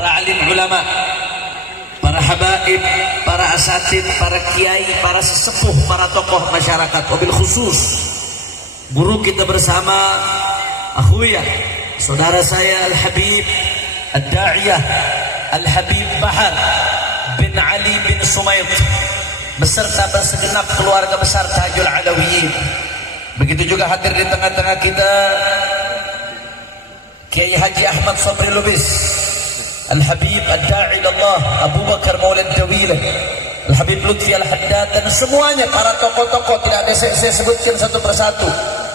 para alim ulama, para habaib, para asatid, para kiai, para sesepuh, para tokoh masyarakat, wabil khusus guru kita bersama, akhuya, saudara saya Al-Habib Ad-Da'iyah Al-Habib Bahar bin Ali bin Sumayt beserta segenap keluarga besar Tajul Alawiyin. Begitu juga hadir di tengah-tengah kita Kiai Haji Ahmad Sabri Lubis Al-Habib Ad-Da'i Allah Abu Bakar Maulid Dawilah Al-Habib Lutfi Al-Haddad dan semuanya para tokoh-tokoh, tidak ada saya sebutkan satu persatu.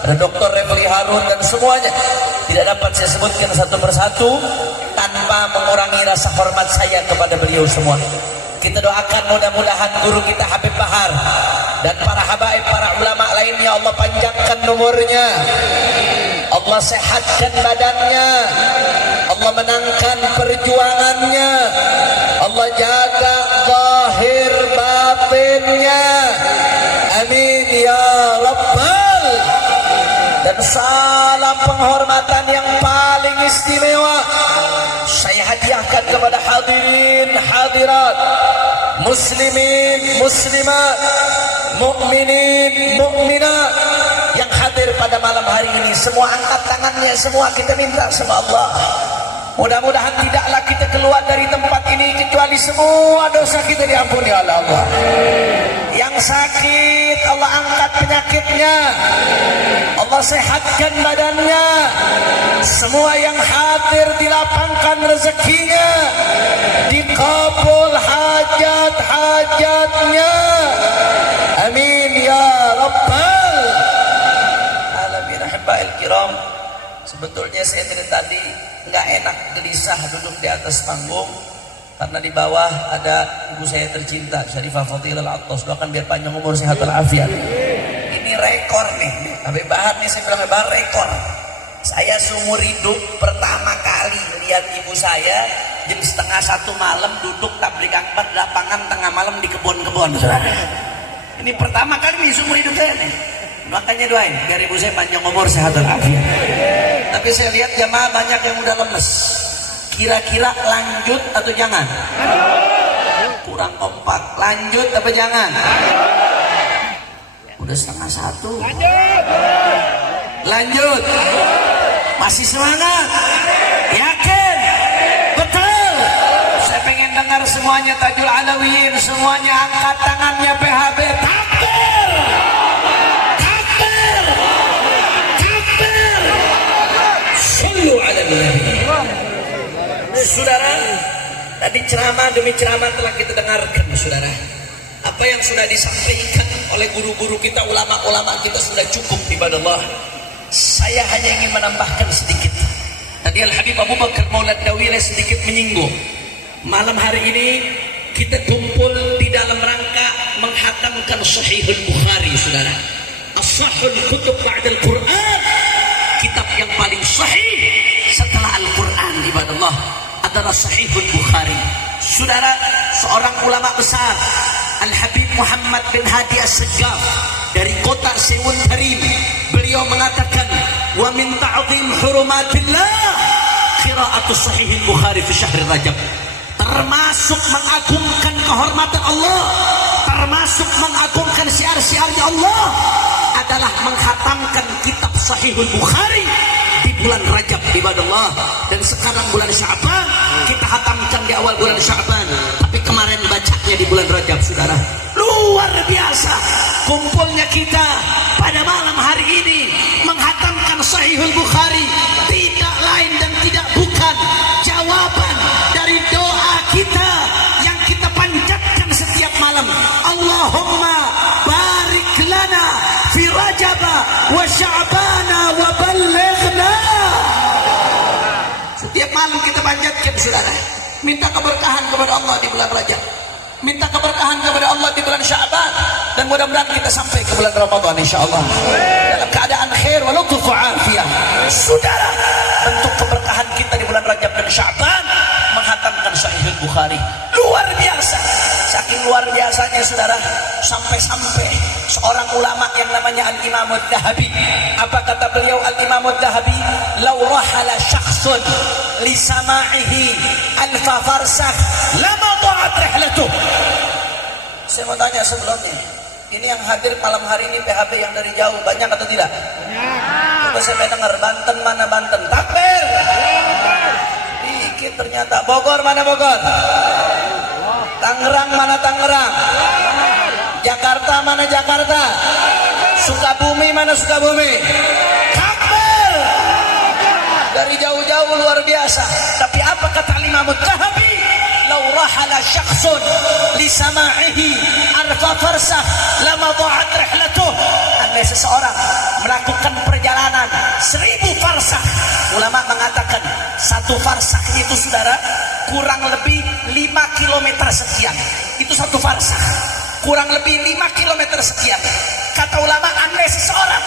Ada Dr. Refli Harun dan semuanya tidak dapat saya sebutkan satu persatu tanpa mengurangi rasa hormat saya kepada beliau semua. Kita doakan mudah-mudahan guru kita Habib Bahar dan para habaib, para ulama lainnya Allah panjangkan umurnya, Allah sehatkan badannya, Allah menangkan perjuangannya, Allah jaga zahir batinnya, amin ya rabbal. Dan salam penghormatan yang paling istimewa saya hadiahkan kepada hadirin hadirat, muslimin muslimat, mukminin mukminat yang hadir pada malam hari ini. Semua angkat tangannya, semua kita minta sama Allah, mudah-mudahan tidaklah kita keluar dari tempat ini kecuali semua dosa kita diampuni oleh Allah. Yang sakit Allah angkat penyakitnya, Allah sehatkan badannya. Semua yang hadir dilapangkan rezekinya, dikabul hajat-hajatnya, amin ya rabbal alamin. Ahibba'il kiram, sebetulnya saya dari tadi nggak enak, gelisah duduk di atas panggung karena di bawah ada ibu saya tercinta Syarifah Fadhilal Attas. Doakan biar panjang umur, sehat walafiat. Ini rekor nih Habib Bahar nih, saya bilang Habib Bahar rekor. Saya seumur hidup pertama kali lihat ibu saya jam 12:30 malam duduk tabligh akbar di lapangan tengah malam di kebun-kebun. Ini pertama kali nih seumur hidup saya nih. Makanya doain biar ibu saya panjang umur, sehat walafiat. Tapi saya lihat jamaah banyak yang udah lemes. Kira-kira lanjut atau jangan? Kurang kompak. Lanjut apa jangan? Udah 12:30. Lanjut. Masih semangat? Yakin? Betul? Saya pengen dengar semuanya Tajul Alawiyin, semuanya angkat tangannya PHB. Takbir! Takbir! Takbir! Sallu ala nabi. Saudara, tadi ceramah demi ceramah telah kita dengarkan, saudara. Apa yang sudah disampaikan oleh guru-guru kita, ulama-ulama kita sudah cukup ibadah Allah. Saya hanya ingin menambahkan sedikit. Tadi Al-Habib Abu Bakar Maulid Dawilah sedikit menyinggung. Malam hari ini kita kumpul di dalam rangka menghatamkan Sahihul Bukhari, saudara. As-Sahihul Kutub ba'dal Quran. Kitab yang paling sahih setelah Al-Quran ibadah Allah adalah Sahihul Bukhari. Saudara, seorang ulama besar Al-Habib Muhammad bin Hadi As-Sajjaf dari kota Sewun Tarim, beliau mengatakan wa min ta'zim hurumatillah qira'atus Sahihul Bukhari fi syahr Rajab. Termasuk mengagungkan kehormatan Allah, termasuk mengagungkan syiar-syiarnya Allah adalah menghatamkan kitab Sahihul Bukhari di bulan Rajab ibadah Allah. Dan sekarang bulan Sya'ban, kita hatamkan di awal bulan Sya'ban, tapi kemarin bacanya di bulan Rajab, saudara. Luar biasa kumpulnya kita pada malam hari ini menghatamkan Sahihul Bukhari. Tidak lain dan tidak bukan jawaban dari doa kita yang kita panjatkan setiap malam. Allahumma barik lana fi Rajab wa Sya'ban wa ballighna. Setiap malam kita panjatkan, saudara, minta keberkahan kepada Allah di bulan Rajab, minta keberkahan kepada Allah di bulan Sya'ban, dan mudah-mudahan kita sampai ke bulan Ramadan insyaallah dalam keadaan khair wa lutuf wa afiyah. Saudara, bentuk keberkahan kita di bulan Rajab dan Sya'ban menghatamkan Sahihul Bukhari. Luar biasa. Saking luar biasanya, saudara, sampai-sampai seorang ulama yang namanya Al-Imam Adz-Dzahabi, apa kata beliau Al-Imam Adz-Dzahabi? Law rahala syakhsun li sama'ihi alf alfa farsakh lama dha'at rihlatuh. Saya mau tanya sebelumnya, ini yang hadir malam hari ini PHB yang dari jauh banyak atau tidak? Coba saya dengar, Banten mana Banten? Takbir. Dikit ternyata. Bogor mana Bogor? Tangerang mana Tangerang? Jakarta mana Jakarta? Sukabumi mana Sukabumi? Takbir. Dari jauh-jauh luar biasa. Tapi apa kata Imam Adz-Dzahabi? Lau rahala syakhsun li sama'ihi arfa farsakh lama dha'at rihlatuh. Andai seseorang melakukan perjalanan 1000 farsakh, ulama mengatakan 1 farsakh itu saudara kurang lebih 5 kilometer sekian. Itu 1 farsakh kurang lebih 5 kilometer sekian. Kata ulama, andai seseorang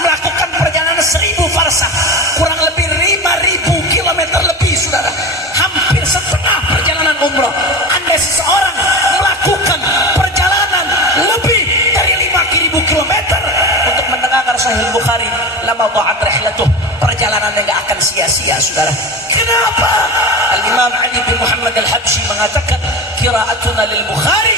melakukan perjalanan 1000 farsakh kurang lebih 5000 kilometer lebih saudara, hampir setengah perjalanan umroh. Andai seseorang melakukan perjalanan lebih dari 5000 kilometer untuk mendengarkan Sahih Bukhari, lama dha'at rihlatuh, perjalanannya nggak akan sia-sia saudara. Kenapa? Al-Imam Ali bin Muhammad Al-Habsyi mengatakan, qira'atuna lil Bukhari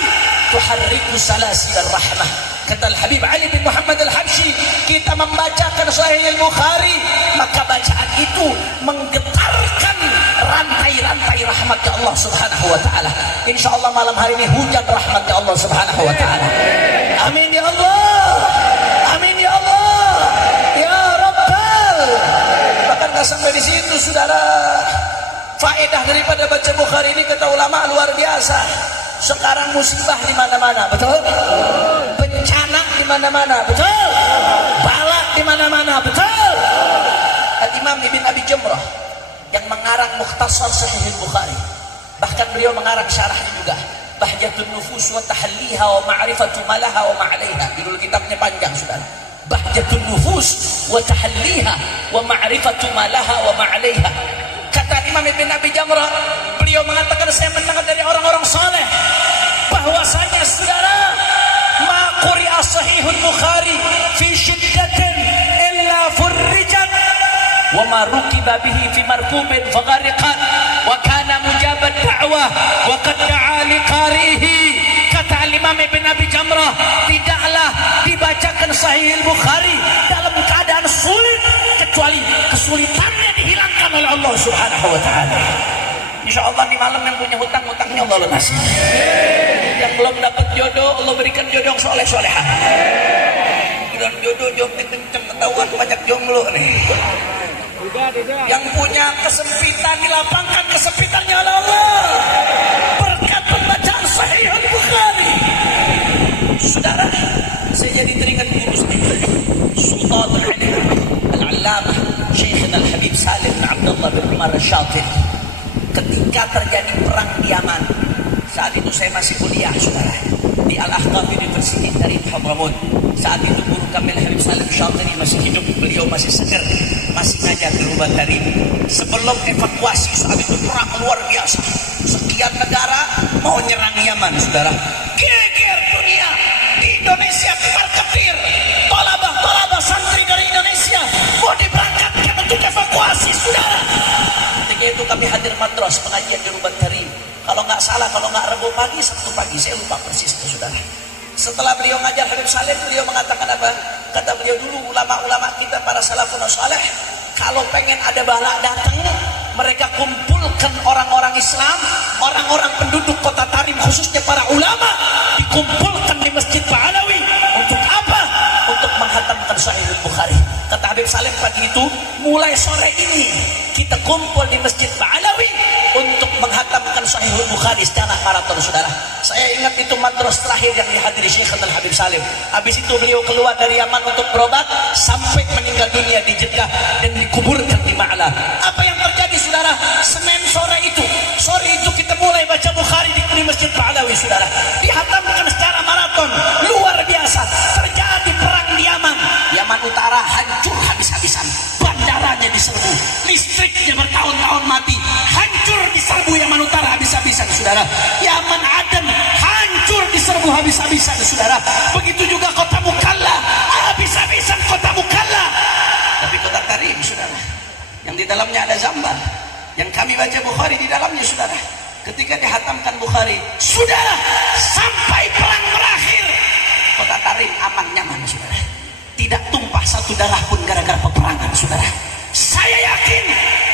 tuharriku salasil rahmah. Kata Al-Habib Ali bin Muhammad Al-Habsyi, kita membacakan Sahih Al-Bukhari, maka bacaan itu menggetarkan rantai-rantai rahmat Allah Subhanahu wa taala. Insyaallah malam hari ini hujan rahmat Allah Subhanahu wa taala. Amin ya Allah. Amin ya Allah. Ya Rabbal. Bahkan enggak sampai di situ saudara. Faedah daripada baca Bukhari ini kata ulama luar biasa. Sekarang musibah di mana-mana, betul? Bencana di mana-mana, betul? Balak di mana-mana, betul? Al-Imam Ibn Abi Jamrah yang mengarang Mukhtasar Sahih Bukhari, bahkan beliau mengarang syarahnya juga, Bahjatun Nufus wa Tahalliha wa Ma'rifatu Malaha wa Ma'alaiha. Judul kitabnya panjang saudara. Bahjatun Nufus wa Tahalliha wa Ma'rifatu Malaha wa Ma'alaiha. Kata Imam Ibn Abi Jamrah, beliau mengatakan, saya mendengar dari orang-orang saleh bahwasanya saudara, ma quri'a Sahihul Bukhari fi syiddatin illa furrijat wa ma rukiba bihi fi markubin faghariqat wa kana mujabad da'wah wa qad da'a liqarihi. Kata Imam Ibn Abi Jamrah, tidaklah dibacakan Sahih Bukhari dalam keadaan sulit kecuali kesulitannya dihilangkan oleh Allah Subhanahu wa taala. Insyaallah di malam yang punya hutang-hutangnya Allah lunasi. Yang belum dapat jodoh Allah berikan jodoh soleh-solehah. Dan jodoh kenceng, ketahuan banyak jomblo nih. Yang punya kesempitan dilapangkan kesempitannya oleh Allah berkat pembacaan Sahih Bukhari. Saudara, saya jadi teringat guru saya, Sultan Al-Allamah Syekhina Al-Habib Salim bin Abdullah bin Umar Al-Shatib. Ketika terjadi perang di Yaman, saat itu saya masih kuliah saudara di Al-Ahqaf University dari Hadramaut. Saat itu guru kami Habib Salim Syatiri masih hidup, beliau masih segar, masih ngajar di Ruban Tarim. Sebelum evakuasi saat itu perang luar biasa, sekian negara mau nyerang Yaman saudara. Geger dunia, di Indonesia ketar-ketir, tolabah santri dari Indonesia mau diberangkatkan untuk evakuasi saudara. Ketika itu kami hadir madras pengajian di Ruban Tarim. Kalau nggak salah, kalau nggak Rabu pagi, Sabtu pagi, saya lupa persis itu saudara. Setelah beliau ngajar Habib Salim, beliau mengatakan apa? Kata beliau, dulu ulama-ulama kita para salafun saleh, kalau pengen ada bala datang, mereka kumpulkan orang-orang Islam, orang-orang penduduk kota Tarim, khususnya para ulama, dikumpulkan di Masjid Ba'alawi. Untuk apa? Untuk menghatamkan Sahih Bukhari. Kata Habib Salim pagi itu, mulai sore ini kita kumpul di Masjid Ba'alawi untuk menghatamkan Sahih Bukhari secara maraton saudara. Saya ingat itu madras terakhir yang dihadiri Syekh Al-Habib Salim. Habis itu beliau keluar dari Yaman untuk berobat sampai meninggal dunia di Jeddah dan dikuburkan di Ma'la. Apa yang terjadi saudara? Senin sore itu kita mulai baca Bukhari di Masjid Ba'alawi saudara. Dihatamkan secara maraton luar biasa. Terjadi perang di Yaman. Yaman Utara hancur habis-habisan. Bandaranya diserbu, listriknya bertahun-tahun mati, hancur diserbu Yaman Utara habis-habisan saudara. Yaman Aden hancur diserbu habis-habisan saudara. Begitu juga kota Mukalla, habis-habisan kota Mukalla. Tapi kota Tarim saudara, yang di dalamnya ada Zambar, yang kami baca Bukhari di dalamnya saudara, ketika dihatamkan Bukhari, sudah sampai perang berakhir, kota Tarim aman nyaman, saudara. Tidak tumpah satu darah pun gara-gara peperangan, saudara. Saya yakin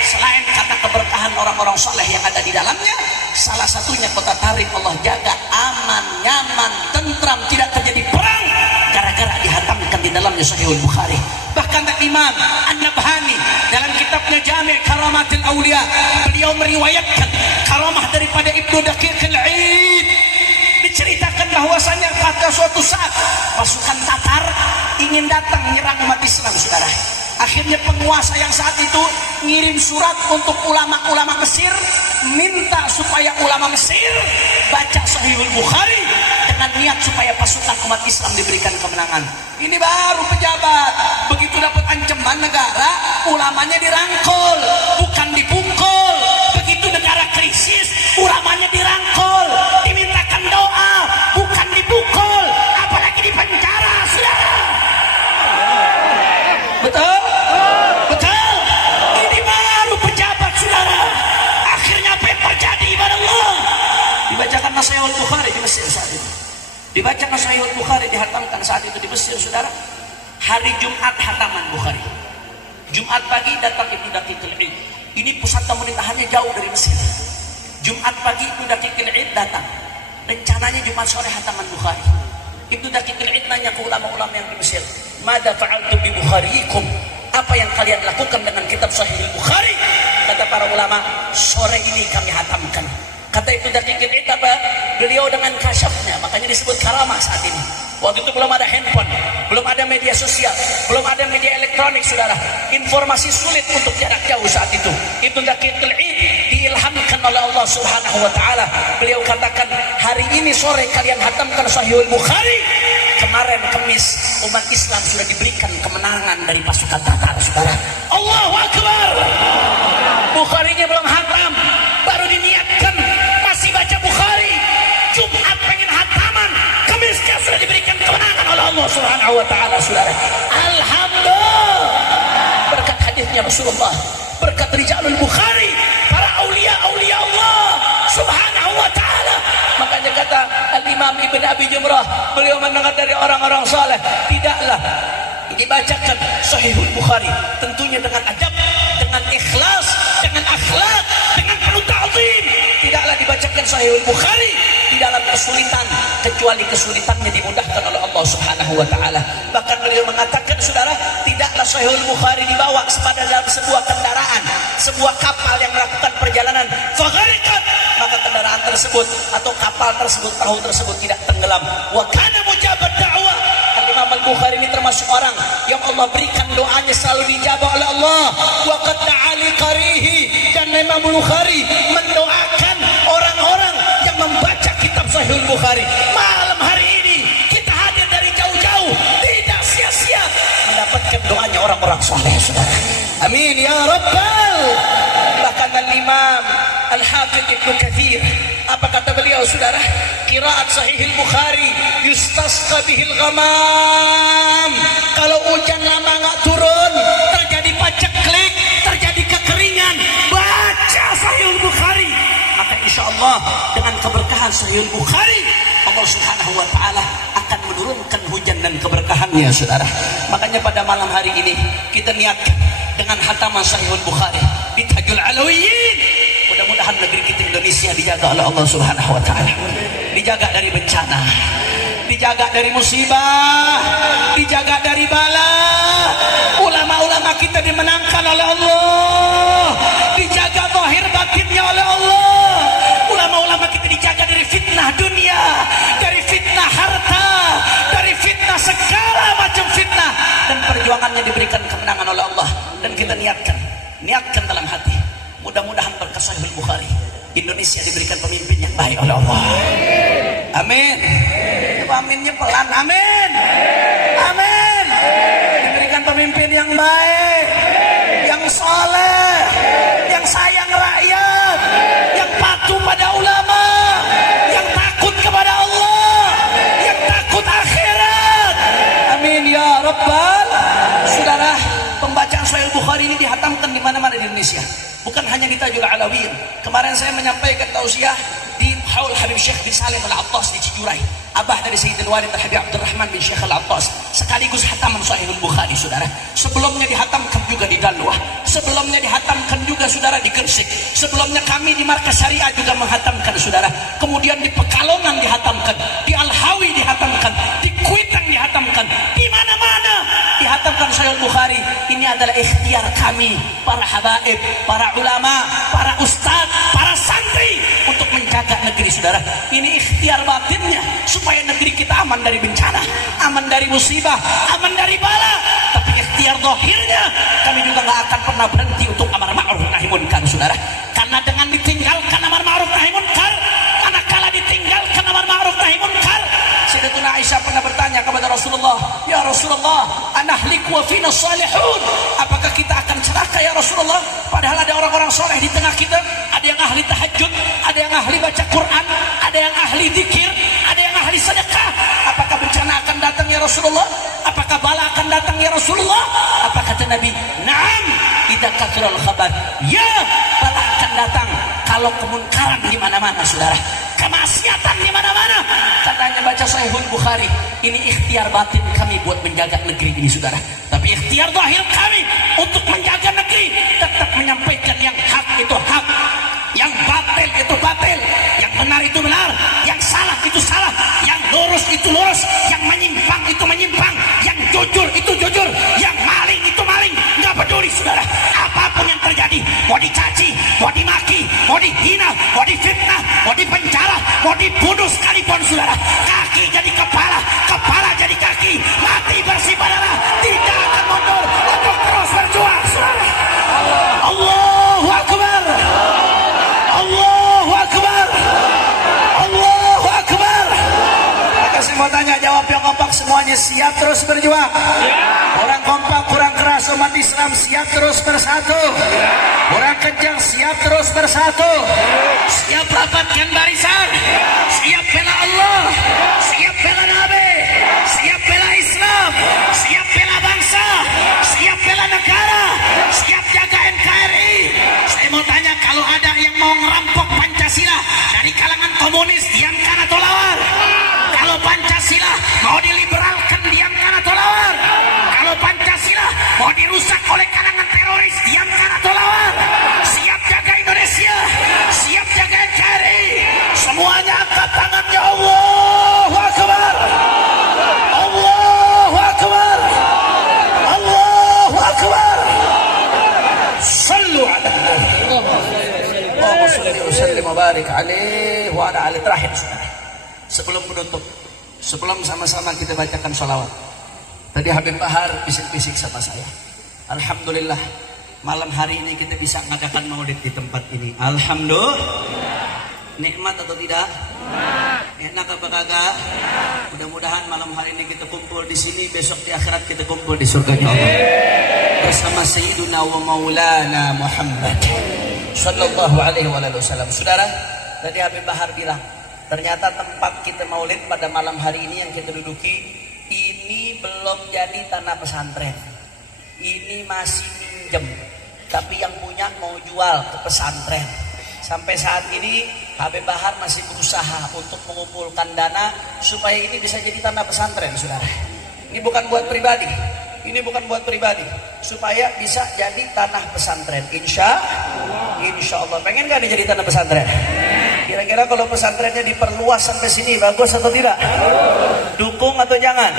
selain karena keberkahan orang-orang soleh yang ada di dalamnya, salah satunya kota Tarim Allah jaga aman, nyaman, tentram, tidak terjadi perang gara-gara dihatamkan di dalamnya Sahihul Bukhari. Bahkan Imam An-Nabhani dalam kitabnya Jami' Karamatil Aulia, beliau meriwayatkan karamah daripada Ibnu Daqiq al-Id. Diceritakan bahwasanya pada suatu saat pasukan Tatar ingin datang menyerang umat Islam, saudara. Akhirnya penguasa yang saat itu ngirim surat untuk ulama-ulama Mesir, minta supaya ulama Mesir baca Sahihul Bukhari dengan niat supaya pasukan umat Islam diberikan kemenangan. Ini baru pejabat, begitu dapat ancaman negara, ulamanya dirangkul, bukan dipukul. Begitu negara krisis, ulamanya dirangkul, dimintakan doa, bukan dipukul, apalagi dipenjara, saudara. Betul? Betul? Ini baru pejabat, saudara. Akhirnya apa yang terjadi ibadah Allah? Dibacakan Sahihul Bukhari di Mesir saat itu. Dibacakan Sahihul Bukhari dihatamkan saat itu di Mesir, saudara. Hari Jumat hataman Bukhari. Jumat pagi datang Ibnu Daqiq al-Id. Ini pusat pemerintahannya jauh dari Mesir. Jumat pagi Ibnu Daqiq al-Id datang. Rencananya Jumat sore hataman Bukhari. Ibnu Daqiq al-Id nanya ke ulama-ulama yang di Mesir, "Mada fa'altum bi Bukhariikum?" Apa yang kalian lakukan dengan kitab Sahih Bukhari? Kata para ulama, sore ini kami hatamkan. Kata Ibnu Daqiq al-Id apa? Beliau dengan kasyafnya, makanya disebut karamah saat ini. Waktu itu belum ada handphone, belum ada media sosial, belum ada media elektronik, saudara. Informasi sulit untuk jarak jauh saat itu. Ibnu Daqiq al-Id diilhamkan oleh Allah Subhanahu wa taala. Beliau katakan, hari ini sore kalian hatamkan Sahihul Bukhari. Kemarin Kamis umat Islam sudah diberikan kemenangan dari pasukan Tatar, saudara. Allahu Akbar. Bukharinya belum hatam, baru diniatkan masih baca Bukhari. Jumat pengen hataman, Kamisnya sudah diberikan kemenangan oleh Allah Subhanahu wa taala, saudara. Alhamdulillah. Berkat hadisnya Rasulullah, berkat rijalul Bukhari, para aulia-aulia Allah Subhanahu wa taala. Makanya kata Al-Imam Ibn Abi Jumrah, beliau mendengar dari orang-orang saleh, tidaklah dibacakan Sahihul Bukhari tentunya dengan adab, dengan ikhlas, dengan akhlak, dengan penuh ta'zim. Tidaklah dibacakan Sahihul Bukhari di dalam kesulitan, kecuali kesulitannya dimudahkan oleh Allah Subhanahu wa taala. Bahkan beliau mengatakan, saudara, tidaklah Sahihul Bukhari dibawa pada dalam sebuah kendaraan, sebuah kapal yang melakukan perjalanan, faghariqat, maka kendaraan tersebut atau kapal tersebut, perahu tersebut tidak tenggelam. Wa kana mujabad da'wah. Imam Al-Bukhari ini termasuk orang yang Allah berikan doanya selalu dijabah oleh Allah. Wa qad ta'ali qarihi, dan Imam Al-Bukhari mendoakan orang-orang yang membaca kitab Sahih Bukhari. Malam hari ini kita hadir dari jauh-jauh, tidak sia-sia mendapatkan doanya orang-orang saleh, saudara. Amin ya rabbal. Bahkan Al-Imam Al-Hafidh Ibnu Katsir, apa kata beliau, saudara? Qiraat Sahih Bukhari yustasqa bihil ghamam. Kalau hujan lama nggak turun, terjadi paceklik, terjadi kekeringan, baca Sahih Bukhari, maka insya Allah dengan keberkahan Sahih Bukhari, Allah Subhanahu wa taala akan menurunkan hujan dan keberkahannya, saudara. Makanya pada malam hari ini kita niatkan dengan hataman Sahih Bukhari di Tajul Alawiyyin. Mudah-mudahan negeri kita Indonesia dijaga oleh Allah Subhanahu wa taala. Dijaga dari bencana, dijaga dari musibah, dijaga dari bala. Ulama-ulama kita dimenangkan oleh Allah, dijaga zahir batinnya oleh Allah. Ulama-ulama kita dijaga dari fitnah dunia, dari fitnah harta, dari fitnah segala macam fitnah, dan perjuangannya diberikan kemenangan oleh Allah. Dan kita niatkan dalam hati, mudah-mudahan berkat Sahih Bukhari Indonesia diberikan pemimpin yang baik oleh Allah. Amin. Aminnya pelan. Amin. Amin. Diberikan pemimpin yang baik, yang saleh, yang sayang rakyat, yang patuh pada ulama, yang takut kepada Allah, yang takut akhirat. Amin ya rabbal. Saudara, pembacaan Sahih Bukhari ini dihatamkan di mana-mana di Indonesia. Bukan hanya di Tajul Alawiyyin. Kemarin saya menyampaikan tausiah Haul Habib Syekh bin Salim Al-Attas di Cijurai, abah dari Sayyidul Walid Al-Habib Abdurrahman bin Syekh Al-Attas, sekaligus hataman Sahihul Bukhari saudara. Sebelumnya dihatamkan juga di Dalwah, sebelumnya dihatamkan juga saudara di Gersik, sebelumnya kami di Markas Syariah juga menghatamkan saudara. Kemudian di Pekalongan dihatamkan, di Al-Hawi dihatamkan, di Kuitang dihatamkan, di mana-mana dihatamkan Sahihul Bukhari. Ini adalah ikhtiar kami, para habaib, para ulama, para ustadz, para santri, untuk menjaga negeri saudara. Ini ikhtiar batinnya supaya negeri kita aman dari bencana, aman dari musibah, aman dari bala. Tapi ikhtiar zahirnya kami juga nggak akan pernah berhenti untuk amar ma'ruf nahi munkar saudara. Karena dengan ditinggalkan amar ma'ruf nahi munkar, manakala ditinggalkan amar ma'ruf nahi munkar, Sayyidatuna Aisyah pernah bertanya kepada Rasulullah, ya Rasulullah, anahlik wa fina salihun, apakah kita akan celaka ya Rasulullah, padahal ada orang-orang soleh di tengah kita, ada yang ahli tahajud, ada yang ahli baca Quran, ada yang ahli zikir, ada yang ahli sedekah. Apakah bencana akan datang ya Rasulullah? Apakah bala akan datang ya Rasulullah? Apa kata Nabi? Naam, idza kathural khabar. Ya, bala akan datang kalau kemunkaran di mana-mana saudara, kemaksiatan di mana-mana. Katanya baca Sahihul Bukhari. Ini ikhtiar batin kami buat menjaga negeri ini saudara. Tapi ikhtiar zahir kami untuk menjaga negeri, tetap menyampaikan yang hak itu hak, yang batil itu batil, yang benar itu benar, yang salah itu salah, yang lurus itu lurus, yang menyimpang itu menyimpang, yang jujur itu jujur, yang maling itu maling. Nggak peduli saudara, apapun yang terjadi, mau dicaci, mau dimaki, mau dihina, mau difitnah, mau dipenjara, mau dibunuh sekalipun saudara, kaki jadi kepala, kepala jadi kaki, mati bersih darah, tidak akan mundur untuk terus berjuang saudara. Allahu Akbar, Allahu Akbar, Allahu Akbar. Maka saya mau tanya, jawab yang kompak semuanya, siap terus berjuang? Kurang kompak, kurang keras, umat Islam siap terus bersatu? Kurang kencang, siap terus bersatu? Siap rapatkan barisan? Siap bela Allah? Siap bela Nabi? Siap bela Islam? Siap bela bangsa? Siap bela negara? Siap jaga NKRI? Saya mau tanya, kalau ada yang mau ngerampok Pancasila dari kalangan komunis, diamkan atau lawan? Kalau Pancasila mau diliberalkan, diamkan atau lawan? Kalau Pancasila mau dirusak oleh kalangan teroris, diamkan atau lawan? Siap jaga Indonesia? Siap jaga NKRI? Semuanya angkat tangannya. Allahu Akbar, Allahu Akbar, Allahu Akbar. Sallu ala Nabi. Allahumma shalli wa sallim wa barik alaihi wa ala alihi. Terakhir saudara, sebelum menutup, sebelum sama-sama kita bacakan sholawat, tadi Habib Bahar bisik-bisik sama saya, alhamdulillah malam hari ini kita bisa mengadakan maulid di tempat ini. Alhamdulillah. Nikmat atau tidak? Enak apa kagak? Mudah-mudahan malam hari ini kita kumpul di sini, besok di akhirat kita kumpul di surganya Allah bersama Sayyiduna wa Maulana Muhammad sallallahu alaihi wasallam. Saudara, tadi Habib Bahar bilang, ternyata tempat kita maulid pada malam hari ini yang kita duduki ini belum jadi tanah pesantren. Ini masih minjem, tapi yang punya mau jual ke pesantren. Sampai saat ini Habib Bahar masih berusaha untuk mengumpulkan dana supaya ini bisa jadi tanah pesantren saudara. Ini bukan buat pribadi, ini bukan buat pribadi, supaya bisa jadi tanah pesantren. Insya Allah. Pengen gak nih jadi tanah pesantren? Kira-kira kalau pesantrennya diperluas sampai sini, bagus atau tidak? Dukung atau jangan?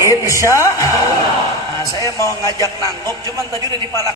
Insya Allah. Nah, saya mau ngajak nanggok, cuman tadi udah dipalak.